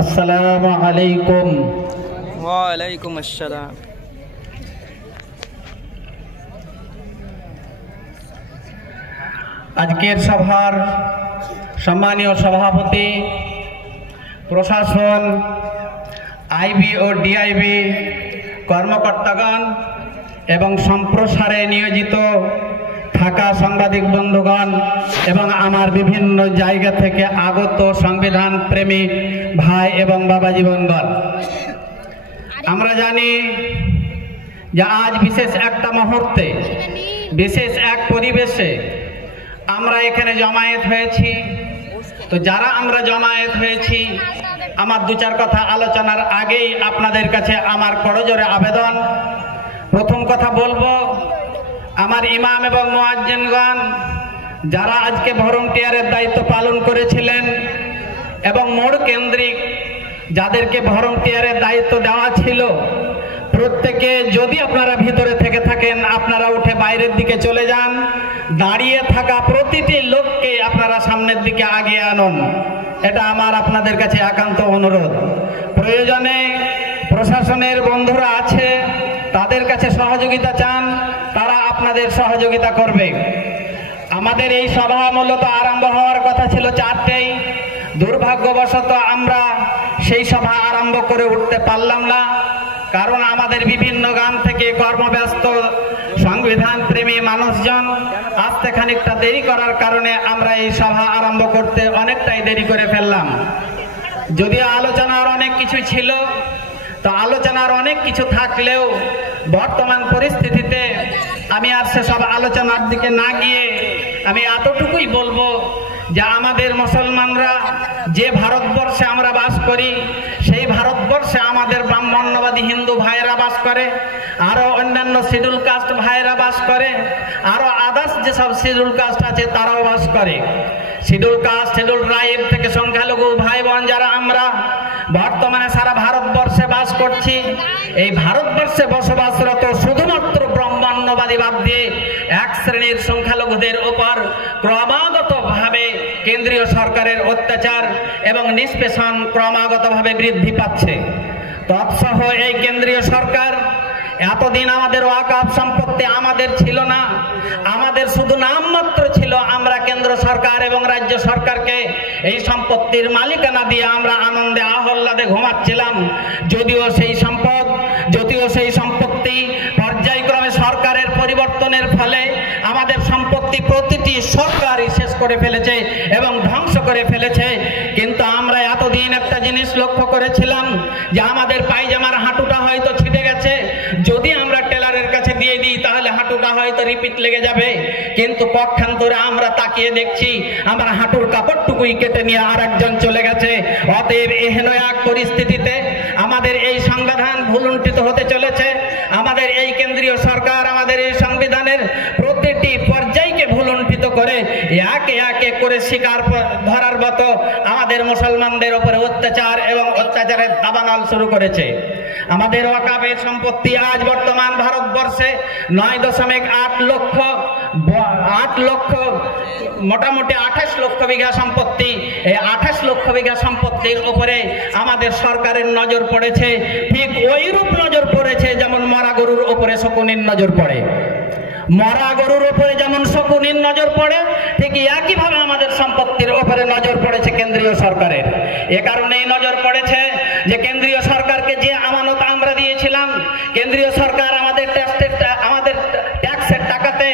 আসসালামু আলাইকুম। ওয়ালাইকুম আসসালাম। আজকের সভার সম্মানীয় সভাপতি, প্রশাসন, আইবি ও ডিআইবি কর্মকর্তাগণ এবং সম্প্রসারে নিয়োজিত থাকা সাংবাদিক বন্ধুগণ এবং আমার বিভিন্ন জায়গা থেকে আগত সংবিধান প্রেমী ভাই এবং বাবা জীবনগণ, আমরা জানি যে আজ বিশেষ একটা মুহূর্তে, বিশেষ এক পরিবেশে আমরা এখানে জমায়েত হয়েছি। তো যারা আমরা জমায়েত হয়েছি, আমার দু চার কথা আলোচনার আগেই আপনাদের কাছে আমার করজোরে আবেদন। প্রথম কথা বলবো, আমার ইমাম এবং মুয়াজ্জিনগণ যারা আজকে ভলান্টিয়ারের দায়িত্ব পালন করেছিলেন এবং মোড় কেন্দ্রিক যাদেরকে ভলান্টিয়ারের দায়িত্ব দেওয়া ছিল, প্রত্যেকে যদি আপনারা ভিতরে থেকে থাকেন আপনারা উঠে বাইরের দিকে চলে যান। দাঁড়িয়ে থাকা প্রতিটি লোককে আপনারা সামনের দিকে আগিয়ে আনুন, এটা আমার আপনাদের কাছে একান্ত অনুরোধ। প্রয়োজনে প্রশাসনের বন্ধুরা আছে, তাদের কাছে সহযোগিতা চান, তারা আপনাদের সহযোগিতা করবে। আমাদের এই সভা মূলত আরম্ভ হওয়ার কথা ছিল 4টেই। দুর্ভাগ্যবশত আমরা সেই সভা আরম্ভ করে উঠতে পারলাম না, কারণ আমাদের বিভিন্ন গ্রাম থেকে কর্মব্যস্ত সংবিধান প্রেমী মানুষজন আসতে খানিকটা দেরি করার কারণে আমরা এই সভা আরম্ভ করতে অনেকটাই দেরি করে ফেললাম। যদিও আলোচনার অনেক কিছু ছিল, তো আলোচনার অনেক কিছু থাকলেও বর্তমান পরিস্থিতিতে আমি আর সেসব আলোচনার দিকে না গিয়ে আমি এতটুকুই বলবো যে আমাদের মুসলমানরা যে ভারতবর্ষে আমরা বাস করি, সেই ভারতবর্ষে আমাদের ব্রাহ্মণ্যবাদী হিন্দু ভাইয়েরা বাস করে, আরো অন্যান্য শিডিউল কাস্ট ভাইয়েরা বাস করে, আরো আদার্স যেসব শিডিউল কাস্ট আছে তারাও বাস করে। শিডিউল কাস্ট, শিডিউল ট্রাইব থেকে সংখ্যালঘু ভাই বোন যারা আমরা বর্তমানে সারা ভারতবর্ষে বাস করছি, এই ভারতবর্ষে বসবাসরত শুধুমাত্র ব্রাহ্মণ্যবাদী বাদ দিয়ে এক শ্রেণীর সংখ্যালঘুদের উপর ক্রমাগতভাবে কেন্দ্রীয় সরকারের অত্যাচার এবং নিষ্পেষণ ক্রমাগতভাবে বৃদ্ধি পাচ্ছে। তৎসহ এই কেন্দ্রীয় সরকার এতদিন আমাদের ওয়াকফ সম্পত্তি আমাদের ছিল না, আমাদের শুধু নামমাত্র ছিল। আমরা কেন্দ্র সরকার এবং রাজ্য সরকারকে এই সম্পত্তির মালিকানা দিয়ে আমরা আনন্দে আহ্লাদে ঘুমাচ্ছিলাম। যদিও সেই সম্পত্তি পর্যায়ক্রমে সরকারের পরিবর্তনের ফলে আমাদের সম্পত্তি প্রতিটি সরকারই শেষ করে ফেলেছে এবং ধ্বংস করে ফেলেছে। কিন্তু আমরা এতদিন একটা জিনিস লক্ষ্য করেছিলাম যে আমাদের পায়জামার হাঁটুটা হয়তো ছিটে গেছে, যদি আমরা টেলারের কাছে দিয়ে দিই তাহলে হাঁটুটা হয়তো রিপিট লেগে যাবে। কিন্তু পক্ষান্তরে আমরা তাকিয়ে দেখছি আমার হাঁটুর কাপড়টুকুই কেটে নিয়ে আর একজন চলে গেছে। অতএব এহেন এক পরিস্থিতিতে আমাদের এই সংবিধান ভুলুণ্ঠিত হতে চলেছে। আমাদের এই কেন্দ্রীয় সরকার আমাদের এই সংবিধানের প্রতিটি পর্যায়কে ভুলুণ্ঠিত করে একে একে করে শিকার ধরার মতো আমাদের মুসলমানদের উপরে অত্যাচার এবং অত্যাচারের দাবানল শুরু করেছে। আমাদের ওয়াকফের সম্পত্তি আজ বর্তমান ভারতবর্ষে 9.8 লক্ষ মোটামুটি 28 লক্ষ বিঘা সম্পত্তি। এই 28 লক্ষ বিঘা সম্পত্তির উপরে আমাদের সরকারের নজর পড়েছে। ঠিক ওইরূপ নজর পড়েছে যেমন মরা গরুর উপরে শকুনির নজর পড়ে। মরা গরুর উপরে যেমন শকুনির নজর পড়ে, ঠিক একইভাবে আমাদের সম্পত্তির উপরে নজর পড়েছে কেন্দ্রীয় সরকারের। এ কারণেই নজর পড়েছে যে কেন্দ্রীয় সরকারকে যে আমানত আমরা দিয়েছিলাম, কেন্দ্রীয় সরকার আমাদের ট্যাক্সের টাকাতে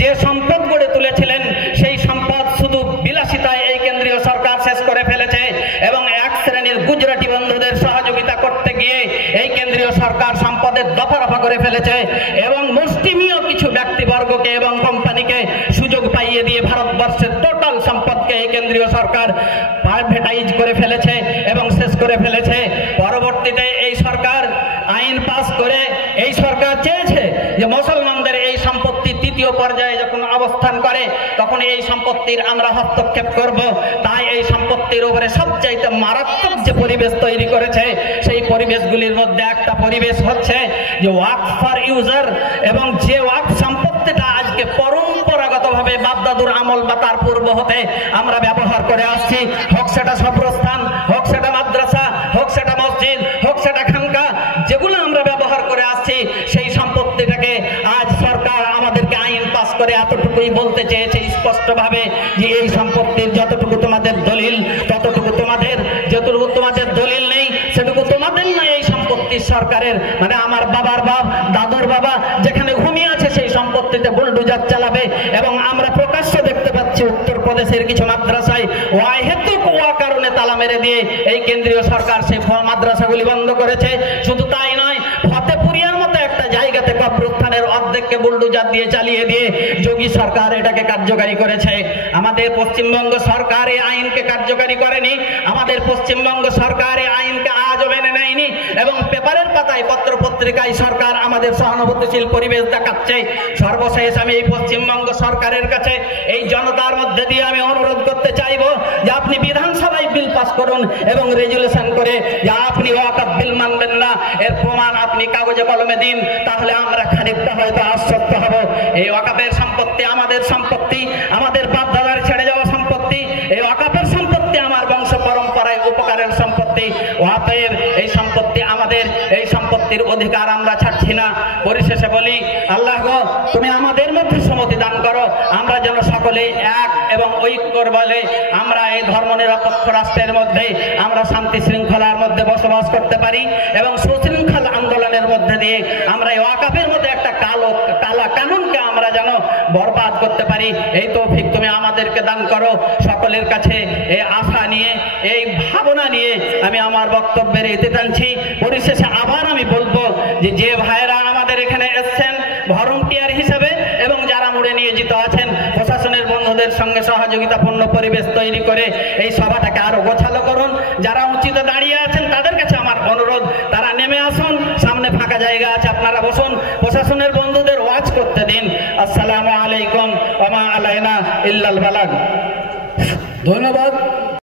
যে সম্পদ গড়ে তুলেছিলেন, সেই সম্পদ শুধু বিলাসিতায় এই কেন্দ্রীয় সরকার শেষ করে ফেলেছে এবং এক শ্রেণীর গুজরাটি বন্ধুদের সহযোগিতা করতে গিয়ে এই কেন্দ্রীয় সরকার সম্পদের দফা রফা করে ফেলেছে এবং মুষ্টিমেয় কিছু ব্যক্তিবর্গকে এবং কোম্পানিকে সুযোগ পাইয়ে দিয়ে ভারতবর্ষের টোটাল সম্পদকে এই কেন্দ্রীয় সরকার প্রাইভেটাইজ করে ফেলেছে এবং শেষ করে ফেলেছে। পরবর্তীতে এই সরকার আইন পাস করে এই সরকার চেয়েছে যে মুসলমানদের এই সম্পত্তি তৃতীয় পর্যায়ে যখন অবস্থান করে তখন এই সম্পত্তির আমরা হস্তক্ষেপ করব। তাই এই সম্পত্তির উপরে সবচাইতে মারাত্মক যে পরিবেশ তৈরি করেছে, সেই পরিবেশগুলির মধ্যে একটা পরিবেশ হচ্ছে যে ওয়াকফ ফর ইউজার, এবং যে ওয়াকফ সম্পত্তিটা আজকে পরম্পরাগতভাবে হতে, বাপদাদুর আমল বা তার পূর্ব হতে আমরা ব্যবহার করে আসছি, হোক সেটা সফরস্থান, হোক সেটা মাদ্রাসা, হোক সেটা মসজিদ, হোক সেটা খানকা, যেগুলো আমরা ব্যবহার করে আসছি, সেই সম্পত্তিটাকে আজ সরকার আমাদেরকে আইন পাস করে এতটুকুই বলতে চেয়েছে স্পষ্টভাবে যে এই সম্পত্তির যতটুকু তোমাদের দলিল ততটুকু তোমাদের, যতটুকু তোমাদের দলিল নেই সেটুকু তোমাদের নয়। এই সম্পত্তি সরকারের, মানে আমার বাবার বাপ, দাদুর বাবা যেখানে ঘুমিয়ে আছে সেই সম্পত্তিতে বুলডোজার চালাবে। এবং আমরা প্রকাশ্য দেখতে পাচ্ছি উত্তরপ্রদেশের কিছু মাদ্রাসায় অহেতুক কারণে তালা মেরে দিয়ে এই কেন্দ্রীয় সরকার সেই মাদ্রাসাগুলি বন্ধ করেছে। শুধু তাই নয়, ফতেপুরিয়ার মতো একটা জায়গাতে কবরস্থানের অর্ধেককে বুলডোজার দিয়ে চালিয়ে দিয়ে যোগী সরকার এটাকে কার্যকারী করেছে। আমাদের পশ্চিমবঙ্গ সরকার এই আইনকে কার্যকারী করেনি, আমাদের পশ্চিমবঙ্গ সরকার এই আইনকে আজও মেনে নেয়নি এবং পেপারের পাতায় পত্র পত্রিকায় সরকার আমাদের সহানুভূতিশীল পরিবেশ দেখাচ্ছে। সর্বশেষ আমি এই পশ্চিমবঙ্গ সরকারের কাছে এই জনতার মধ্যে দিয়ে আমি অনুরোধ করতে চাইব যে আপনি বিধানসভায় বিল পাস করুন এবং রেজুলেশন করে যে আপনি ওয়াকফ বিল মানবেন না, এর প্রমাণ আপনি কাগজে কলমে দিন, তাহলে আমরা খানিকটা হয়তো আশ্বস্ত হব। এই ওয়াকফের সম্পত্তি আমাদের সম্পত্তি, আমাদের বাপ দাদার ছেড়ে যাওয়া সম্পত্তি, এই ওয়াকফের সম্পত্তি আমার বংশ পরম্পরায় উপকারের সম্পত্তি। ওয়াকফের এই সম্পত্তি আমাদের, এই সম্পত্তির অধিকার আমরা ছাড়ছি না। পরিশেষে বলি, আল্লাহ গো তুমি আমাদের মধ্যে সম্মতি দান করো, আমরা যেন সকলে এক এবং ঐক্যর বলে আমরা এই ধর্মনিরপেক্ষ রাষ্ট্রের মধ্যে আমরা শান্তি শৃঙ্খলার মধ্যে বসবাস করতে পারি এবং সুশৃঙ্খল আন্দোলনের মধ্যে দিয়ে আমরা এই ওয়াকফের মধ্যে একটা কালা কানুনকে আমরা যেন বরবাদ করতে পারি। এই তৌফিক তুমি আমাদেরকে দান করো। সকলের কাছে এই আশা নিয়ে, এই ভাবনা নিয়ে আমি আমার বক্তব্যের ইতি টানছি। পরিশেষে আবার আমি বলবো যে ভাইরা আমাদের এখানে এসছেন ভলান্টিয়ার হিসেবে এবং যারা মুড়ে নিয়োজিত আছেন, প্রশাসনের বন্ধুদের সঙ্গে সহযোগিতাপূর্ণ পরিবেশ তৈরি করে এই সভাটাকে আরো গোছালো করুন। যারা উঁচুতে দাঁড়িয়ে আছেন তাদের কাছে আমার অনুরোধ, তারা নেমে আসুন, সামনে ফাঁকা জায়গা আছে, আপনারা বসুন, প্রশাসনের বন্ধুদের ওয়াজ করতে দিন। আসসালামু আলাইকুম ওয়া মা আলাইনা ইল্লাল বালাগ। ধন্যবাদ।